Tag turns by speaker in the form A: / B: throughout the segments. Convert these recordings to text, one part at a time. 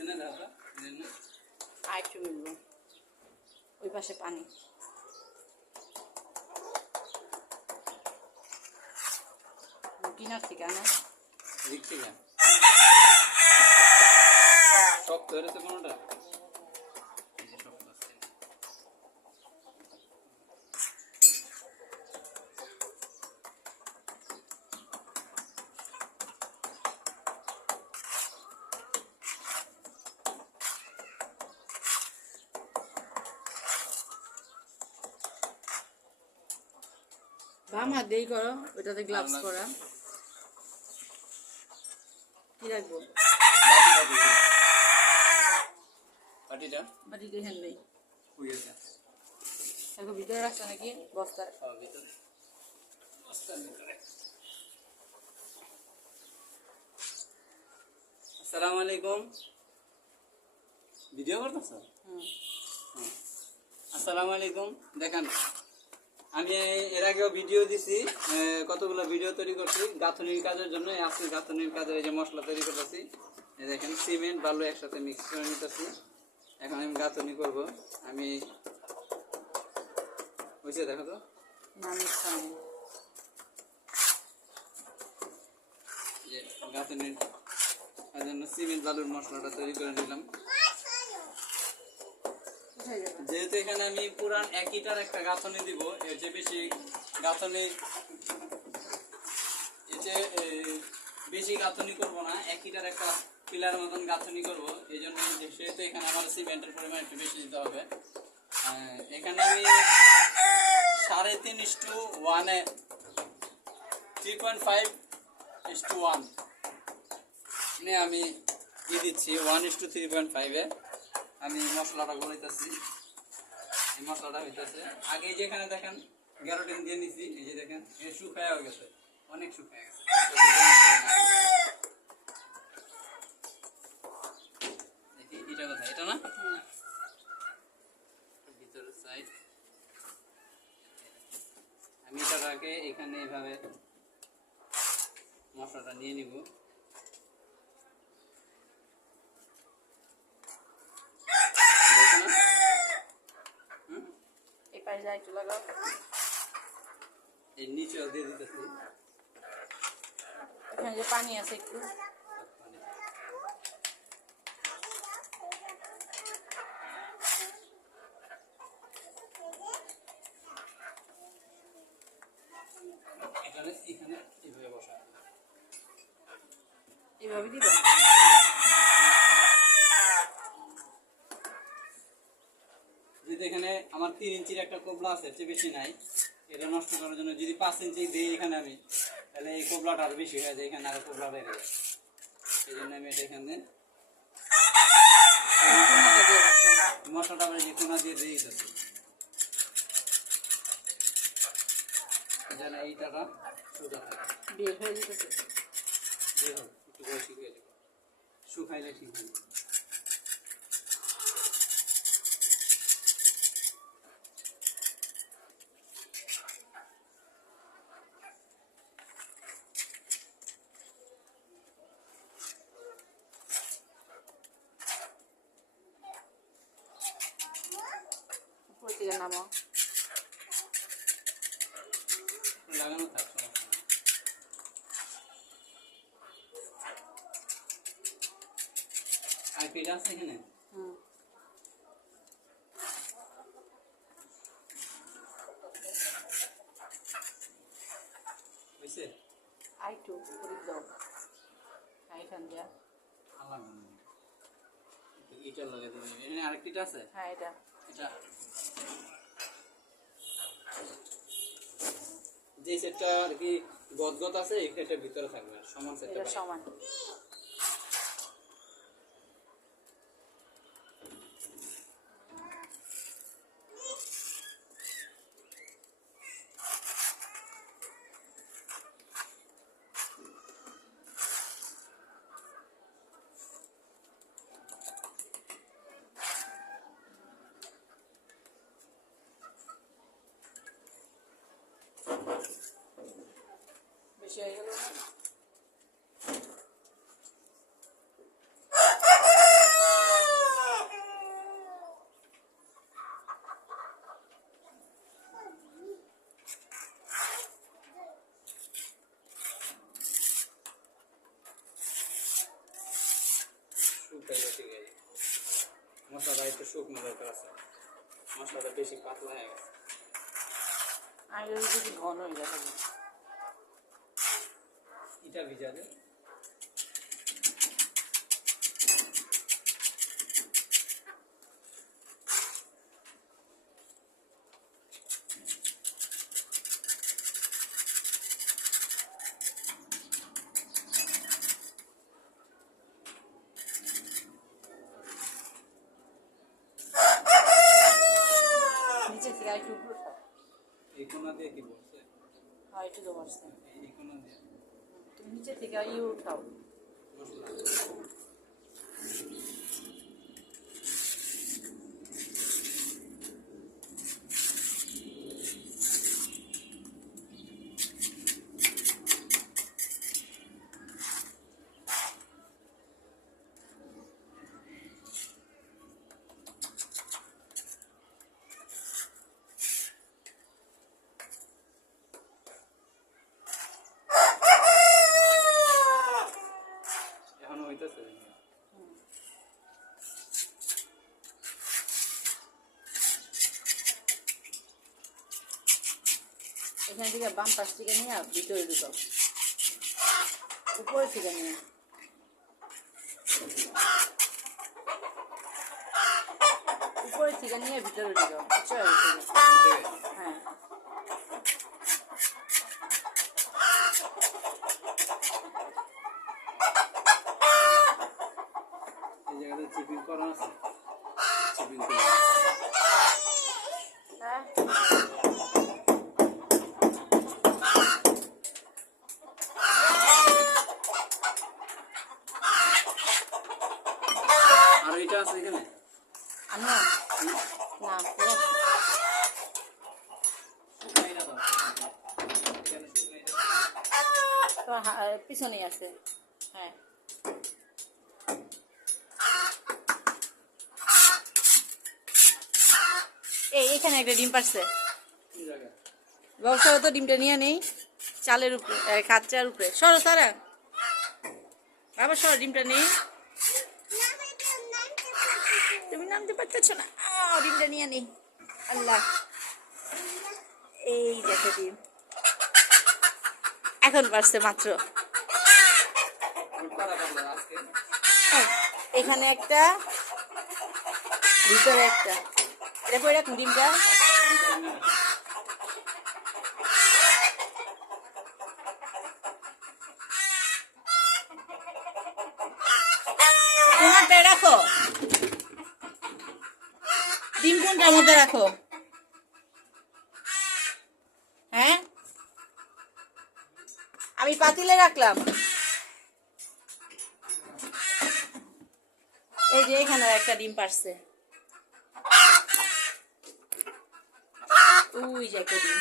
A: হচ্ছে না দাদা?
B: আর একটু মিলব। ওই পাশে পানি। কিনার থেকে আনা
A: এদিক থেকে শক্ত হয়েছে কোনোটা?
B: বাম হাত দিয়েই করো ওইটাতে গ্লাভস করা কি রাখব?
A: বাটি বাটি বাটিটা হয়ে গেছে
B: এখন ভিতরে রাখছো নাকি?
A: ভিতরে। বস্তার ভিতরে। আসসালামু আলাইকুম। ভিডিও করতেছ?
B: হুম।
A: আসসালামু আলাইকুম। দেখেন। আমি এর আগেও ভিডিও দিছি কতগুলো ভিডিও তৈরি করছি গাঁথনির কাজের জন্য আজকে গাঁথনির কাজের এই যে মশলা তৈরি করতেছি এই দেখেন সিমেন্ট বালু একসাথে মিক্স করে নিতেছি। এখন আমি গাঁথনি করব। আমি হয়েছে দেখো তো? গাঁথনির জন্য সিমেন্ট বালুর মশলাটা তৈরি করে নিলাম। যেহেতু এখানে আমি পুরান এক ইটার একটা গাঁথনি দিব, এর যে বেশি গাঁথনি বেশি গাঁথনি করব না এক ইটার একটা পিলার মতন গাঁথনি করব। এই জন্য সেহেতু এখানে আমার সিমেন্টের পরিমাণ একটু বেশি দিতে হবে। এখানে আমি সাড়ে তিন ইস টু ওয়ানে three point five is to one আমি দিয়ে দিচ্ছি, one is to three point ফাইভে আমি মশলাটা গলাইতেছি এই মশলাটা হইতেছে। আগে যেখানে দেখেন, গ্যারোটিন দিয়ে নিছি, এই যে দেখেন, এ শুকায় গেছে। অনেক শুকায় গেছে। আমি আগে এখানে এইভাবে মশলাটা নিয়ে নিব দেখো না? হুম?
B: একটু লাগাও।
A: এই নিচেও দিয়ে দিতেছি
B: এখানে যে পানি আছে একটু।
A: এখানে এখানে এইভাবে বসা
B: এইভাবে দিবা
A: যদি এখানে আমার তিন ইঞ্চির একটা কোবলা আছে চেয়ে বেশি নাই। এটা নষ্ট করার জন্য যদি পাঁচ ইঞ্চি দিই এখানে আমি তাহলে এই কোবলাটা আরও বেশি হয়ে যায় এখানে আরও কোবলা বেড়ে যায় এই জন্য আমি এটা এখানে। মশলাটা আবার যে কোনা দিয়ে দিতেছি যেন এইটাটা সোজা থাকে
B: বের হয়ে যেতেছে।
A: যে হোক একটু বয়সী হয়ে যাবে। শুকাইলে ঠিক
B: নামাও
A: লাগানো থাক সমস্যা নেই। আর পেটা আছে এখানে?
B: হুম।
A: বুঝছে
B: আর একটু করে দাও আর এখান দিয়া।
A: আলাদা না। লাগাই দেবে এখানে আরেকটি আছে?
B: হ্যাঁ এটা।
A: এটা যে সেটটা আর কি গদগদ আছে এই সেটের ভিতরে থাকবে আর সমান সেটটা
B: সমান।
A: चाहिए মশলাটা একটু শুকনো দরকার আছে মশলাটা বেশি পাতলা হয়ে গেছে
B: আগে যদি ঘন হয়ে যাবে
A: ইটা ভিজা দে
B: নিচে থেকে একটু উপরে উঠাও।
A: এই কোনা দিয়ে কি বলছে?
B: হ্যাঁ একটু জমাচ্ছে
A: এই কোনা দিয়ে।
B: নিচে থেকে ইয়ে উঠাও
A: মশলা এখনও হইতেছে
B: এখান থেকে বাম পাশ থেকে নিয়ে ভিতরে ঢুকাও উপরে থেকে নিয়ে। উপরে থেকে নিয়ে ভিতরে ঢুকাও হ্যাঁ।
A: এই করে
B: হ্যাঁ
A: আর এটা আছে এখানে
B: আনো না পুরো
A: শুকনাইটা দাও এখানে শুকনাইটা
B: তোমার হা- আহ, পিছনেই আছে। হ্যাঁ। এই, এখানে একটা ডিম পারছে ব্যবসা তো ডিমটা নিয়ে নেই, চালের উপরে খাচ্চার উপরে। সরো, সারা। আবার সরো, ডিমটা নেই। তুমি নামতে পারতেছো না? ডিমটা নিয়ে নেই আল্লাহ। এই দেখো ডিম। এখন পারছে মাত্র। এখানে একটা, ভিতরে একটা। এটা পরে ডিমটা। কোনটায় রাখো? ডিম কোনটার মধ্যে রাখো হ্যাঁ আমি পাতিলে রাখলাম। এই যে এখানে একটা ডিম পারছে উই যে একটা ডিম।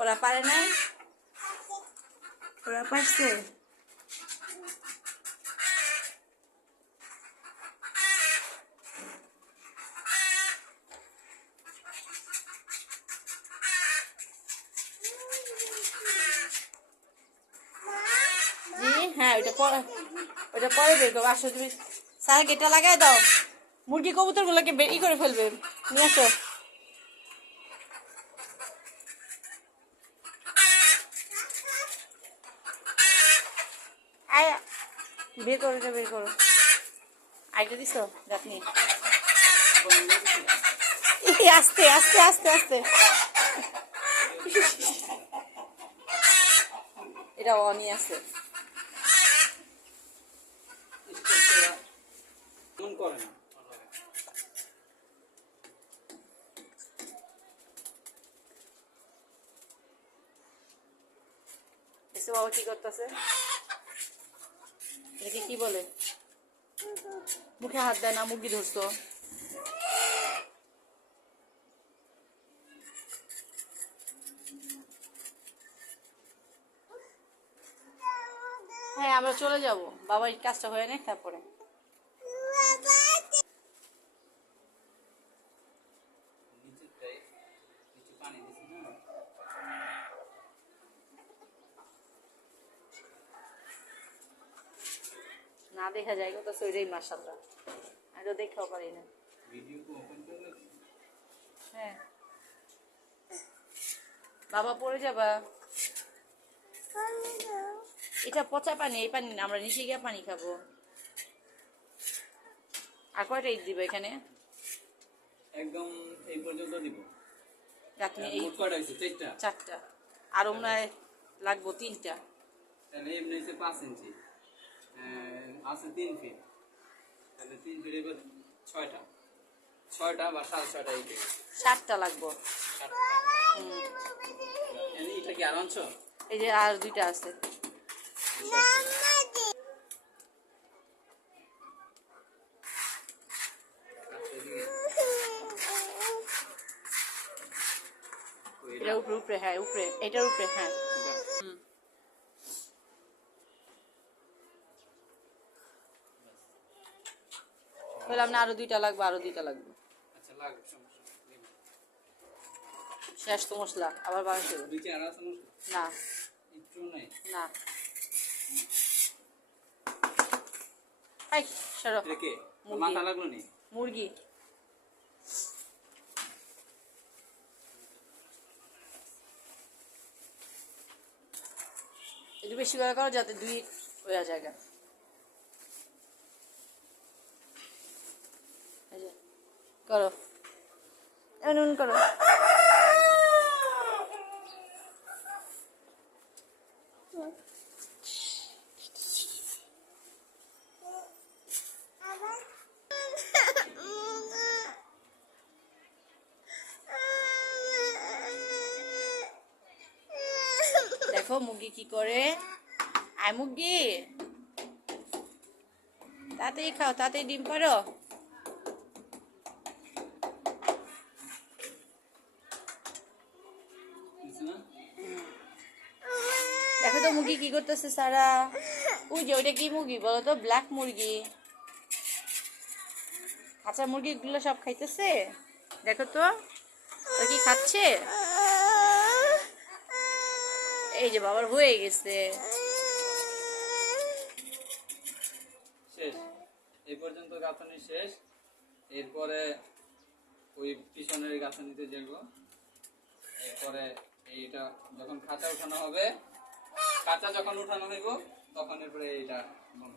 B: ওরা পারে না ওরা পারছে জি হ্যাঁ ওইটা পরে, ওইটা পরে বের করব। আসো, তুমি স্যার গেটটা লাগাই দাও। মুরগি কবুতর গুলোকে বেরি করে ফেলবে। নিয়ে আসো। বের করো, এটা বের করো। আইটা দিছো? আপনি আস্তে আস্তে আস্তে আস্তে। এটা অনি আছে। বাবা কি করতেছে? এটাকে কি বলে? মুখে হাত দেয় না, মুরগি ধরছো হ্যাঁ আমরা চলে যাব। বাবার কাজটা হয়ে নেই তারপরে
A: নিচে কিছু পানি দিছি না
B: না দেখা যায় কত সৈরাই মাসাল্লাহ আমি তো দেখাও পারি না। হ্যাঁ। বাবা পড়ে যাবা। এটা পচা পানি এই পানি না আমরা নিচে গিয়ে পানি খাব। আর কয়টা ইট দিব এখানে?
A: একদম এই পর্যন্ত দিব।
B: রাখনি এই
A: মোট কয়টা হয়েছে? চারটা।
B: চারটা। আর মনে হয় লাগবো তিনটা।
A: তাহলে এমনি হচ্ছে পাঁচ ইঞ্চি। আহ, আছে তিন ফিট তাহলে তিন ফিট এবার ছয়টা। ছয়টা বা সাড়ে ছয়টা ইটে
B: সাতটা লাগবো।
A: এটা কি আর আনছো?
B: এই যে আর দুইটা আছে। এটা উপরে উপরে হ্যাঁ উপরে। এটার উপরে হ্যাঁ
A: এটা।
B: হুম। বললাম না আরও দুইটা লাগবে আরও দুইটা লাগবে।
A: আচ্ছা।
B: শেষ তো মশলা আবার
A: আছে
B: না। না। মুরগি।
A: মাথা লাগল নি?
B: মুরগি। একটু বেশি করে করো যাতে দুই হয়ে জায়গা এই যে, করো। এমন করো। দেখো মুরগি কি করে। আয় মুরগি তাতেই খাও তাতেই ডিম পারো। মুরগি কি করতেছে সারা? ওই যে ওইটা কি মুরগি বলো তো ব্ল্যাক মুরগি। আচ্ছা মুরগিগুলো সব খাইতেছে? দেখো তো ও কি খাচ্ছে? এই যে বাবার হয়ে গেছে।
A: শেষ। এই পর্যন্ত গাঁথনি শেষ। এরপরে ওই পিছনের গাঁথনিতে যাব এরপরে এইটা যখন খাঁচা উঠানো হবে খাঁচা যখন উঠানো হইব তখন এরপরে এইটা বন্ধ